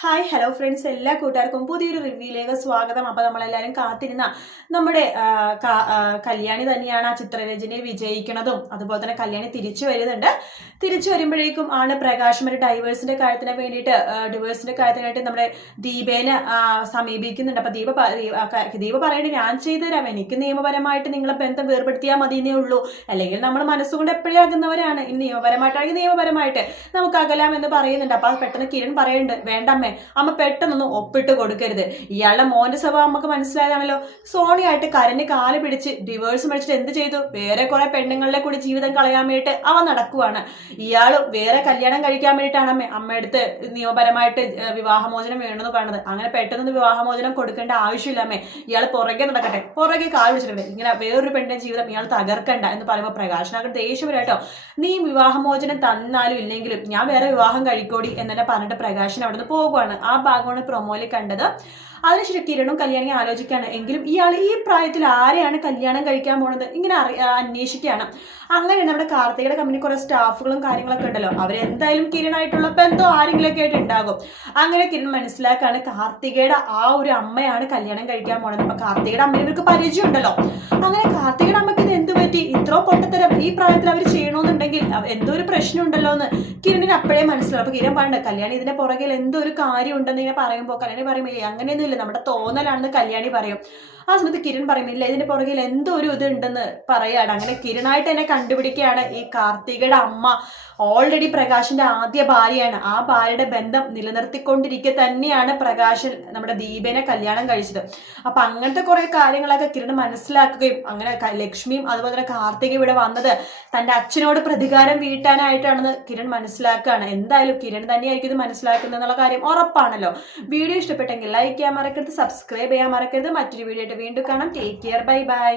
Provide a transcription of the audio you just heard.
Hi hello friends, എല്ലാ കൂട്ടുകാർക്കും പുതിയൊരു റിവ്യൂയിലേക്ക് സ്വാഗതം. അപ്പോൾ നമ്മളെല്ലാവരും കാത്തിരുന്ന നമ്മുടെ കല്യാണി തന്നെയാണ് ആ ചിത്രരചനയെ വിജയിക്കുന്നതും. അതുപോലെ തന്നെ കല്യാണി തിരിച്ചു വരുന്നുണ്ട്. തിരിച്ചു വരുമ്പോഴേക്കും ആണ് പ്രകാശം ഒരു ഡിവേഴ്സിന്റെ കാര്യത്തിനായിട്ട് നമ്മുടെ ദീപേനെ സമീപിക്കുന്നുണ്ട്. അപ്പൊ ദീപ പറയണേ, ഞാൻ ചെയ്തുതരാം, എനിക്ക് നിയമപരമായിട്ട് നിങ്ങളെ ബന്ധം വേർപെടുത്തിയാൽ മതിയെന്നേ ഉള്ളൂ, അല്ലെങ്കിൽ നമ്മൾ മനസ്സുകൊണ്ട് എപ്പോഴും ആകുന്നവരാണ്. ഇനി നിയമപരമായിട്ട് നമുക്ക് അകലാം എന്ന് പറയുന്നുണ്ട്. അപ്പൊ പെട്ടെന്ന് കിരൺ പറയുന്നുണ്ട്, വേണ്ടമ്മേ, അമ്മ പെട്ടെന്നൊന്നും ഒപ്പിട്ട് കൊടുക്കരുത്. ഇയാളുടെ മോന്റെ സ്വഭാവം നമുക്ക് മനസ്സിലായതാണല്ലോ. സോണിയായിട്ട് കരഞ്ഞ് കാല് പിടിച്ച് ഡിവേഴ്സ് മേടിച്ചിട്ട് എന്ത് ചെയ്തു? വേറെ കുറെ പെണ്ണുങ്ങളെ കൂടി ജീവിതം കളയാൻ വേണ്ടിയിട്ട് അവ നടക്കുവാണ്. ഇയാള് വേറെ കല്യാണം കഴിക്കാൻ വേണ്ടിയിട്ടാണ് അമ്മയടുത്ത് നിയമപരമായിട്ട് വിവാഹമോചനം വേണമെന്ന് പറയുന്നത്. അങ്ങനെ പെട്ടെന്ന് വിവാഹമോചനം കൊടുക്കേണ്ട ആവശ്യമില്ല അമ്മേ, ഇയാൾ പുറകെ നടക്കട്ടെ, പുറകെ കാൽ പിടിച്ചിട്ടുണ്ട്, ഇങ്ങനെ വേറൊരു പെണ്ണിന്റെ ജീവിതം ഇയാൾ തകർക്കണ്ട എന്ന് പറയുമ്പോൾ പ്രകാശനാകട്ടെ ദേഷ്യം വരാട്ടോ. നീ വിവാഹമോചനം തന്നാലും ഇല്ലെങ്കിലും ഞാൻ വേറെ വിവാഹം കഴിക്കോടി എന്നെ പറഞ്ഞിട്ട് പ്രകാശൻ അവിടുന്ന് പോകുവാണ്. ആ ഭാഗമാണ് പ്രൊമോയിൽ കണ്ടത്. അതിനുശേഷം കിരണും കല്യാണി ആലോചിക്കുകയാണ്, എങ്കിലും ഇയാൾ ഈ പ്രായത്തിൽ ആരെയാണ് കല്യാണം കഴിക്കാൻ പോണത് ഇങ്ങനെ അന്വേഷിക്കുകയാണ്. അങ്ങനെ നമ്മുടെ കാർത്തികയുടെ കമ്പനി കുറെ സ്റ്റാഫുകളും കാര്യങ്ങളൊക്കെ ഉണ്ടല്ലോ, അവരെന്തായാലും കിരണായിട്ടുള്ള ബന്ധം ആരെങ്കിലൊക്കെ ആയിട്ട് ഉണ്ടാകും. അങ്ങനെ കിരൺ മനസ്സിലാക്കാണ് കാർത്തികയുടെ ആ ഒരു അമ്മയാണ് കല്യാണം കഴിക്കാൻ പോണത്. അപ്പൊ കാർത്തികയുടെ അമ്മയെ ഇവർക്ക് പരിചയം ഉണ്ടല്ലോ. അങ്ങനെ കാർത്തികയുടെ അമ്മയ്ക്ക് ഇത് എന്ത് പറ്റി, ഇത്രോ പൊട്ടത്തരം ഈ പ്രായത്തിൽ അവർ ചെയ്യണമെന്നുണ്ടെങ്കിൽ എന്തോ ഒരു പ്രശ്നം ഉണ്ടല്ലോ എന്ന് കിരണിന് അപ്പോഴേ മനസ്സിലാവും. അപ്പൊ കിരൺ പറയണ്ട, കല്യാണി ഇതിന്റെ പുറകിൽ എന്തോ ഒരു കാര്യം ഉണ്ടെന്ന് ഇങ്ങനെ പറയുമ്പോൾ കല്യാണി പറയും, അങ്ങനെയൊന്നും ഇല്ല, നമ്മുടെ തോന്നലാണെന്ന് കല്യാണി പറയും. ആ സമയത്ത് കിരൺ പറയും, ഇല്ല, ഇതിന്റെ പുറകിൽ എന്തോ ഒരു ഇത് ഉണ്ടെന്ന് പറയാണ്. അങ്ങനെ കിരണായിട്ട് എന്നെ കണ്ടുപിടിക്കുകയാണ് ഈ കാർത്തികയുടെ അമ്മ ഓൾറെഡി പ്രകാശിന്റെ ആദ്യ ഭാര്യയാണ്. ആ ഭാര്യയുടെ ബന്ധം നിലനിർത്തിക്കൊണ്ടിരിക്കെ തന്നെയാണ് പ്രകാശൻ നമ്മുടെ ദീപനെ കല്യാണം കഴിച്ചത്. അപ്പൊ അങ്ങനത്തെ കുറെ കാര്യങ്ങളൊക്കെ കിരൺ മനസ്സിലാക്കുകയും അങ്ങനെ ലക്ഷ്മിയും അതുപോലെ തന്നെ കാർത്തിക ഇവിടെ വന്നത് തന്റെ അച്ഛനോട് പ്രതികാരം വീട്ടാനായിട്ടാണെന്ന് കിരൺ മനസ്സിലാക്കുകയാണ്. എന്തായാലും കിരൺ തന്നെയായിരിക്കും ഇത് മനസ്സിലാക്കുന്നത് എന്നുള്ള കാര്യം ഉറപ്പാണല്ലോ. വീഡിയോ ഇഷ്ടപ്പെട്ടെങ്കിൽ ലൈക്ക് ചെയ്യാൻ മറക്കരുത്, സബ്സ്ക്രൈബ് ചെയ്യാൻ മറക്കരുത്. മറ്റൊരു വീഡിയോ ആയിട്ട് വീണ്ടും കാണാം. Take care, bye bye.